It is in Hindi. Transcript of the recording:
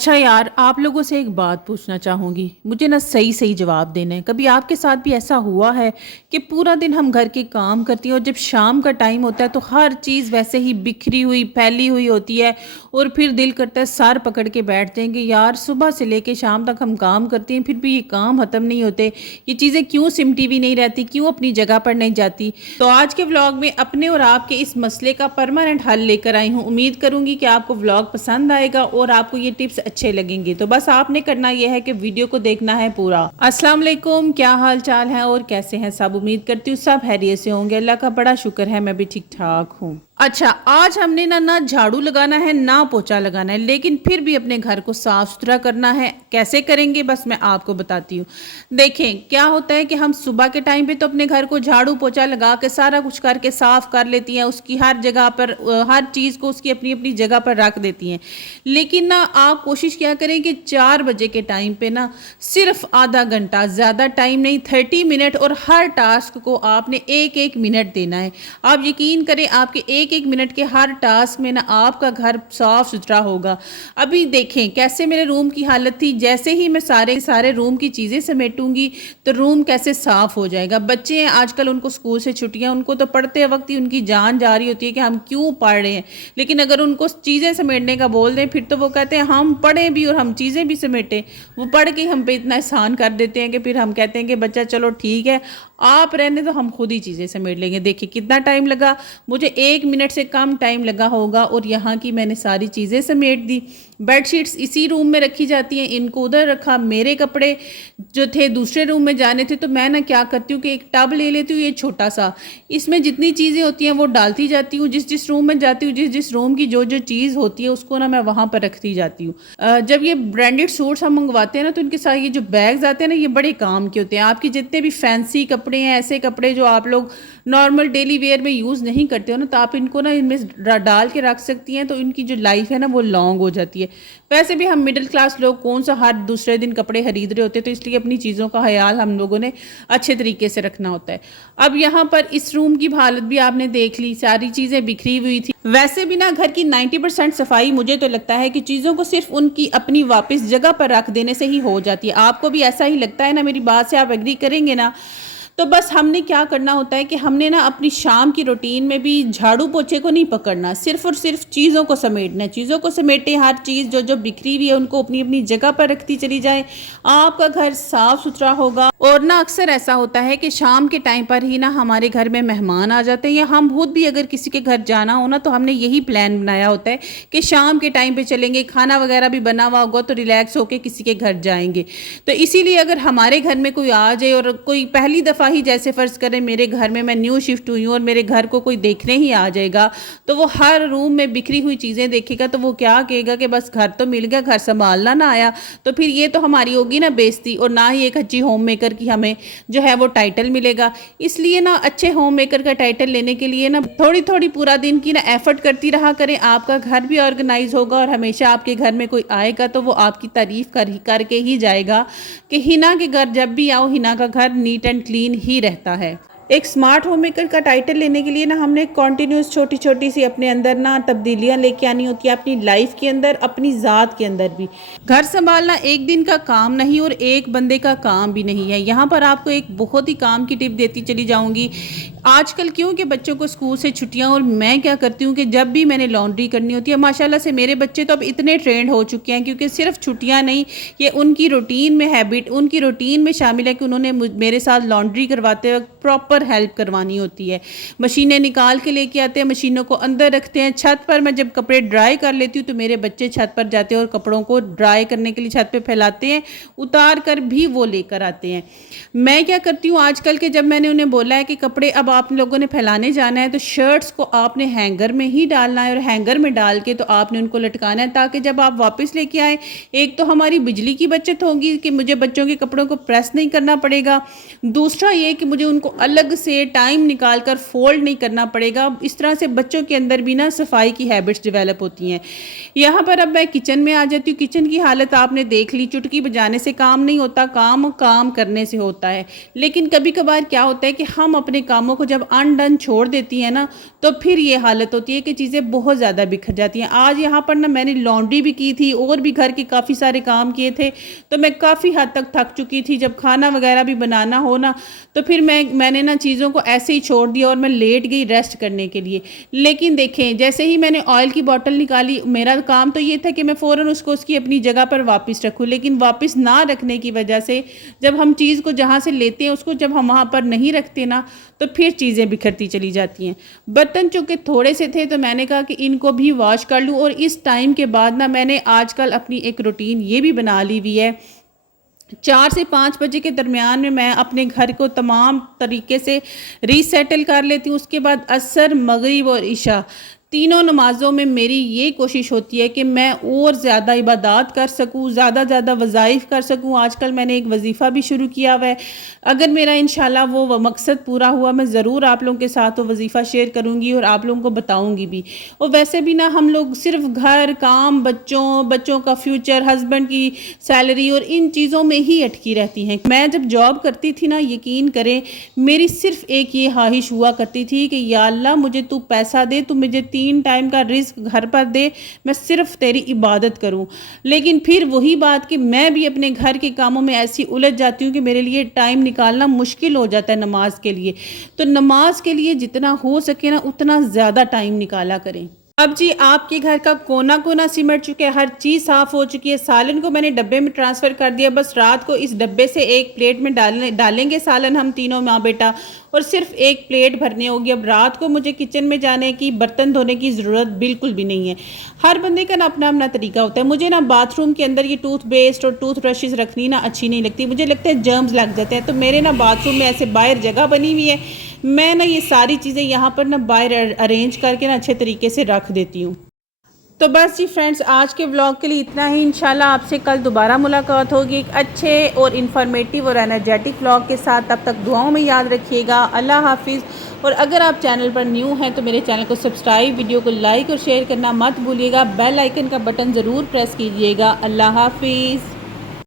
अच्छा यार, आप लोगों से एक बात पूछना चाहूँगी। मुझे ना सही-सही जवाब देना है। कभी आपके साथ भी ऐसा हुआ है कि पूरा दिन हम घर के काम करती हैं और जब शाम का टाइम होता है तो हर चीज़ वैसे ही बिखरी हुई, फैली हुई होती है और फिर दिल करता है सर पकड़ के बैठ जाएँ कि यार सुबह से लेके शाम तक हम काम करते हैं, फिर भी ये काम खत्म नहीं होते। ये चीज़ें क्यों सिमटी हुई नहीं रहती, क्यों अपनी जगह पर नहीं जाती? तो आज के व्लॉग में अपने और आपके इस मसले का परमानेंट हल लेकर आई हूँ। उम्मीद करूँगी कि आपको व्लॉग पसंद आएगा और आपको ये टिप्स अच्छे लगेंगे। तो बस आपने करना यह है कि वीडियो को देखना है पूरा। अस्सलाम वालेकुम, क्या हाल चाल है और कैसे हैं सब? उम्मीद करती हूँ सब खैरियत से होंगे। अल्लाह का बड़ा शुक्र है, मैं भी ठीक ठाक हूँ। अच्छा, आज हमने ना झाड़ू लगाना है ना पोछा लगाना है, लेकिन फिर भी अपने घर को साफ सुथरा करना है। कैसे करेंगे बस मैं आपको बताती हूँ। देखें क्या होता है कि हम सुबह के टाइम पे तो अपने घर को झाड़ू पोछा लगा के सारा कुछ करके साफ कर लेती हैं, उसकी हर जगह पर हर चीज़ को उसकी अपनी अपनी जगह पर रख देती हैं। लेकिन ना आप कोशिश क्या करें कि 4 बजे के टाइम पे ना सिर्फ आधा घंटा, ज़्यादा टाइम नहीं, 30 मिनट, और हर टास्क को आपने एक एक मिनट देना है। आप यकीन करें आपके एक एक मिनट के हर टास्क में ना आपका घर साफ सुथरा होगा। अभी देखें कैसे मेरे रूम की हालत थी, जैसे ही मैं सारे रूम की चीज़ें समेटूंगी तो रूम कैसे साफ हो जाएगा। बच्चे हैं आजकल, उनको स्कूल से छुट्टियां, उनको तो पढ़ते वक्त ही उनकी जान जा रही होती है कि हम क्यों पढ़ रहे हैं। लेकिन अगर उनको चीज़ें समेटने का बोल दें फिर तो वो कहते हैं हम पढ़ें भी और हम चीज़ें भी समेटें। वो पढ़ के हम पे इतना एहसान कर देते हैं कि फिर हम कहते हैं कि बच्चा चलो ठीक है आप रहने तो हम खुद ही चीज़ें समेट लेंगे। देखिए कितना टाइम लगा, मुझे 1 मिनट से कम टाइम लगा होगा और यहाँ की मैंने सारी चीज़ें समेट दी। बेडशीट्स इसी रूम में रखी जाती हैं, इनको उधर रखा। मेरे कपड़े जो थे दूसरे रूम में जाने थे तो मैं ना क्या करती हूँ कि एक टब ले लेती हूँ, ये छोटा सा, इसमें जितनी चीज़ें होती हैं वो डालती जाती हूँ। जिस जिस रूम में जाती हूँ, जिस जिस रूम की जो जो चीज़ होती है उसको ना मैं वहाँ पर रखती जाती हूँ। जब ये ब्रांडेड सूट्स हम मंगवाते हैं ना तो इनके साथ ये जो बैग्स आते हैं ना ये बड़े काम के होते हैं। आपके जितने भी फैंसी कपड़े हैं, ऐसे कपड़े जो आप लोग नॉर्मल डेली वेयर में यूज़ नहीं करते हो ना, तो आप इनको ना इनमें डाल के रख सकती हैं, तो इनकी जो लाइफ है ना वो लॉन्ग हो जाती है। वैसे भी हम मिडिल क्लास लोग कौन सा हर दूसरे दिन कपड़े खरीद रहे होते हैं, तो इसलिए अपनी चीज़ों का ख्याल हम लोगों ने अच्छे तरीके से रखना होता है। अब यहाँ पर इस रूम की हालत भी आपने देख ली, सारी चीज़ें बिखरी हुई थी। वैसे भी ना घर की 90% सफाई मुझे तो लगता है कि चीज़ों को सिर्फ उनकी अपनी वापस जगह पर रख देने से ही हो जाती है। आपको भी ऐसा ही लगता है ना? मेरी बात से आप एग्री करेंगे ना? तो बस हमने क्या करना होता है कि हमने ना अपनी शाम की रूटीन में भी झाड़ू पोछे को नहीं पकड़ना, सिर्फ और सिर्फ चीज़ों को समेटना है। चीज़ों को समेटे, हर चीज़ जो जो बिखरी हुई है उनको अपनी अपनी जगह पर रखती चली जाए, आपका घर साफ सुथरा होगा। और ना अक्सर ऐसा होता है कि शाम के टाइम पर ही ना हमारे घर में मेहमान आ जाते हैं, या हम खुद भी अगर किसी के घर जाना हो ना तो हमने यही प्लान बनाया होता है कि शाम के टाइम पे चलेंगे, खाना वगैरह भी बना हुआ होगा तो रिलैक्स होकर किसी के घर जाएंगे। तो इसीलिए अगर हमारे घर में कोई आ जाए और कोई पहली दफ़ा ही, जैसे फ़र्ज़ करें मेरे घर में मैं न्यू शिफ्ट हुई हूँ और मेरे घर को कोई देखने ही आ जाएगा, तो वो हर रूम में बिखरी हुई चीज़ें देखेगा तो वो क्या कहेगा कि बस घर तो मिल गया, घर संभालना ना आया। तो फिर ये तो हमारी होगी ना बेइज्जती, और ना ही एक अच्छी होम मेकर की हमें जो है वो टाइटल मिलेगा। इसलिए ना अच्छे होम मेकर का टाइटल लेने के लिए ना थोड़ी थोड़ी पूरा दिन की ना एफर्ट करती रहा करें, आपका घर भी ऑर्गेनाइज होगा और हमेशा आपके घर में कोई आएगा तो वो आपकी तारीफ करके ही जाएगा कि हिना के घर जब भी आओ हिना का घर नीट एंड क्लीन ही रहता है। एक स्मार्ट होम मेकर का टाइटल लेने के लिए ना हमने कॉन्टिन्यूस छोटी छोटी सी अपने अंदर ना तब्दीलियां लेके आनी होती है, अपनी लाइफ के अंदर, अपनी ज़ात के अंदर भी। घर संभालना एक दिन का काम नहीं और एक बंदे का काम भी नहीं है। यहाँ पर आपको एक बहुत ही काम की टिप देती चली जाऊँगी। आजकल क्योंकि बच्चों को स्कूल से छुट्टियां, और मैं क्या करती हूँ कि जब भी मैंने लॉन्ड्री करनी होती है, माशाल्लाह से मेरे बच्चे तो अब इतने ट्रेंड हो चुके हैं, क्योंकि सिर्फ छुट्टियां नहीं, ये उनकी रूटीन में हैबिट, उनकी रूटीन में शामिल है कि उन्होंने मेरे साथ लॉन्ड्री करवाते वक्त प्रॉपर हेल्प करवानी होती है। मशीनें निकाल के लेके आते हैं, मशीनों को अंदर रखते हैं। छत पर मैं जब कपड़े ड्राई कर लेती हूँ तो मेरे बच्चे छत पर जाते हैं और कपड़ों को ड्राई करने के लिए छत पर फैलाते हैं, उतार कर भी वो लेकर आते हैं। मैं क्या करती हूँ आजकल के, जब मैंने उन्हें बोला है कि कपड़े अब आप लोगों ने फैलाने जाना है तो शर्ट्स को आपने हैंगर में ही डालना है, और हैंगर में डाल के तो आपने उनको लटकाना है, ताकि जब आप वापस लेके आए, एक तो हमारी बिजली की बचत होगी कि मुझे बच्चों के कपड़ों को प्रेस नहीं करना पड़ेगा, दूसरा ये कि मुझे उनको अलग अलग से टाइम निकाल कर फोल्ड नहीं करना पड़ेगा। इस तरह से बच्चों के अंदर भी ना सफाई की हैबिट्स डेवलप होती हैं। यहाँ पर अब मैं किचन में आ जाती हूँ। किचन की हालत आपने देख ली, चुटकी बजाने से काम नहीं होता, काम काम करने से होता है। लेकिन कभी कभार क्या होता है कि हम अपने कामों को जब अनडन छोड़ देती हैं ना, तो फिर ये हालत होती है कि चीज़ें बहुत ज़्यादा बिखर जाती हैं। आज यहाँ पर ना मैंने लॉन्ड्री भी की थी और भी घर के काफ़ी सारे काम किए थे, तो मैं काफ़ी हद तक थक चुकी थी। जब खाना वगैरह भी बनाना हो ना, तो फिर मैंने ना चीज़ों को ऐसे ही छोड़ दिया और मैं लेट गई रेस्ट करने के लिए। लेकिन देखें, जैसे ही मैंने ऑयल की बोतल निकाली, मेरा काम तो ये था कि मैं फ़ौरन उसकी अपनी जगह पर वापस रखूँ। लेकिन वापस ना रखने की वजह से जब हम चीज़ को जहाँ से लेते हैं उसको जब हम वहाँ पर नहीं रखते ना, तो फिर चीज़ें बिखरती चली जाती हैं। बर्तन चूँकि थोड़े से थे, तो मैंने कहा कि इनको भी वॉश कर लूँ। और इस टाइम के बाद ना मैंने आजकल अपनी एक रूटीन ये भी बना ली हुई है, 4 से 5 बजे के दरमियान में मैं अपने घर को तमाम तरीके से रीसेटल कर लेती हूँ। उसके बाद असर, मगरिब और इशा तीनों नमाज़ों में मेरी ये कोशिश होती है कि मैं और ज़्यादा इबादत कर सकूँ, ज़्यादा वज़ाइफ कर सकूँ। आजकल मैंने एक वज़ीफ़ा भी शुरू किया हुआ है। अगर मेरा इंशाल्लाह वो मकसद पूरा हुआ, मैं ज़रूर आप लोगों के साथ वो वज़ीफ़ा शेयर करूँगी और आप लोगों को बताऊँगी भी। और वैसे भी ना हम लोग सिर्फ घर, काम, बच्चों का फ्यूचर, हस्बैंड की सैलरी और इन चीज़ों में ही अटकी रहती हैं। मैं जब जॉब करती थी ना, यकीन करें, मेरी सिर्फ एक ये ख्वाहिश हुआ करती थी कि या अल्लाह मुझे तू पैसा दे, तू मुझे 3 टाइम का रिस्क घर पर दे, मैं सिर्फ तेरी इबादत करूं। लेकिन फिर वही बात कि मैं भी अपने घर के कामों में ऐसी उलझ जाती हूँ कि मेरे लिए टाइम निकालना मुश्किल हो जाता है नमाज के लिए। तो नमाज के लिए जितना हो सके ना उतना ज़्यादा टाइम निकाला करें। अब जी आपके घर का कोना कोना सिमट चुके हैं, हर चीज़ साफ़ हो चुकी है। सालन को मैंने डब्बे में ट्रांसफ़र कर दिया। बस रात को इस डब्बे से एक प्लेट में डालेंगे सालन, हम तीनों माँ बेटा, और सिर्फ एक प्लेट भरनी होगी। अब रात को मुझे किचन में जाने की, बर्तन धोने की ज़रूरत बिल्कुल भी नहीं है। हर बंदे का ना अपना अपना तरीका होता है। मुझे ना बाथरूम के अंदर ये टूथपेस्ट और टूथब्रशेज़ रखनी ना अच्छी नहीं लगती। मुझे लगता है जर्म्स लग जाते हैं। तो मेरे ना बाथरूम में ऐसे बाहर जगह बनी हुई है, मैं ना ये सारी चीज़ें यहाँ पर ना बाहर अरेंज करके ना अच्छे तरीके से रख देती हूँ। तो बस जी फ्रेंड्स, आज के व्लॉग के लिए इतना ही। इंशाल्लाह आपसे कल दोबारा मुलाकात होगी एक अच्छे और इन्फॉर्मेटिव और एनर्जेटिक व्लॉग के साथ। तब तक दुआओं में याद रखिएगा। अल्लाह हाफिज़। और अगर आप चैनल पर न्यू हैं तो मेरे चैनल को सब्सक्राइब, वीडियो को लाइक और शेयर करना मत भूलिएगा। बेल आइकन का बटन ज़रूर प्रेस कीजिएगा। अल्लाह हाफिज़।